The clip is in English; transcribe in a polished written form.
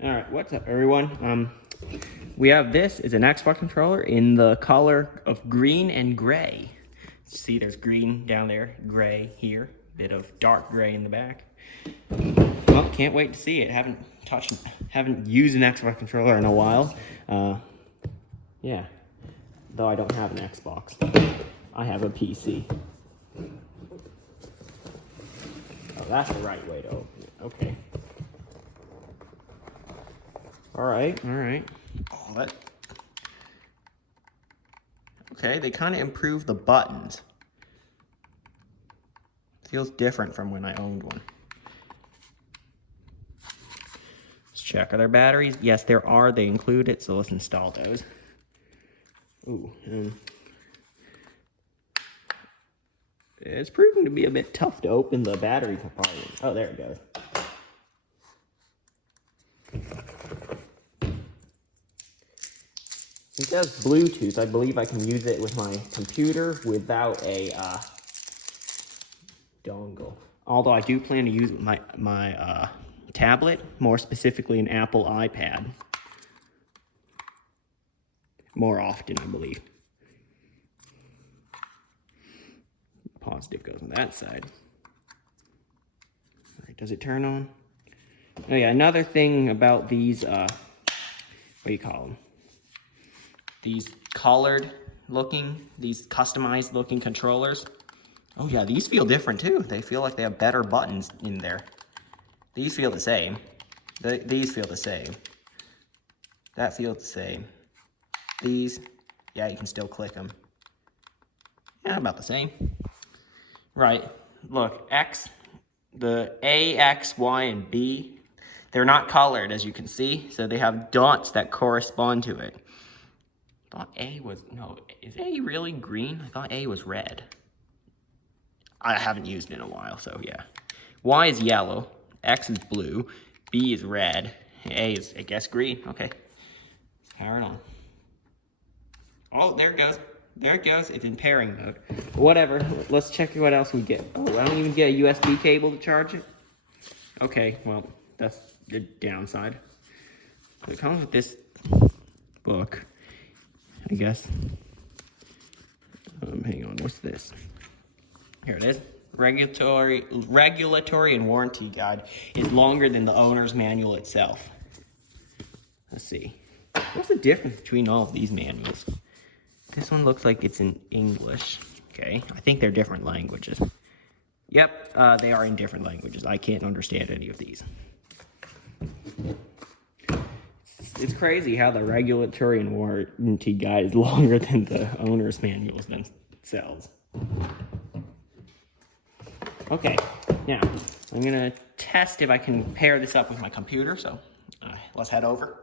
All right, what's up, everyone? We have this is an Xbox controller in the color of green and gray. See, there's green down there, gray here, bit of dark gray in the back. Well, can't wait to see it. Haven't used an Xbox controller in a while. Yeah, though I don't have an Xbox. I have a PC. Oh, that's the right way to open it. Okay. All right. Oh, okay, they kind of improved the buttons. Feels different from when I owned one. Let's check. Are there batteries? Yes, there are. They include it, so let's install those. Ooh, it's proving to be a bit tough to open the battery compartment. Oh, there it goes. It says Bluetooth. I believe I can use it with my computer without a dongle. Although I do plan to use it with my tablet, more specifically an Apple iPad. More often, I believe. Positive goes on that side. All right, does it turn on? Oh yeah, another thing about these, what do you call them? These colored looking, these customized looking controllers. Oh yeah, these feel different too. They feel like they have better buttons in there. These feel the same. These feel the same. That feels the same. These, yeah, you can still click them. Yeah, about the same. Right, look, X, the A, X, Y, and B, they're not colored, as you can see, so they have dots that correspond to it. I thought A was, no, is A really green? I thought A was red. I haven't used it in a while, so yeah. Y is yellow, X is blue, B is red, A is, I guess, green. Okay, let's power it on. Oh, there it goes. There it goes. It's in pairing mode. Whatever. Let's check what else we get. Oh, I don't even get a USB cable to charge it. Okay, well, that's the downside. So it comes with this book, I guess. Hang on, what's this? Here it is. Regulatory and warranty guide is longer than the owner's manual itself. Let's see. What's the difference between all of these manuals? This one looks like it's in English. Okay, I think they're different languages. Yep, they are in different languages. I can't understand any of these. It's crazy how the regulatory and warranty guide is longer than the owner's manuals themselves. Okay, now I'm gonna test if I can pair this up with my computer, so let's head over.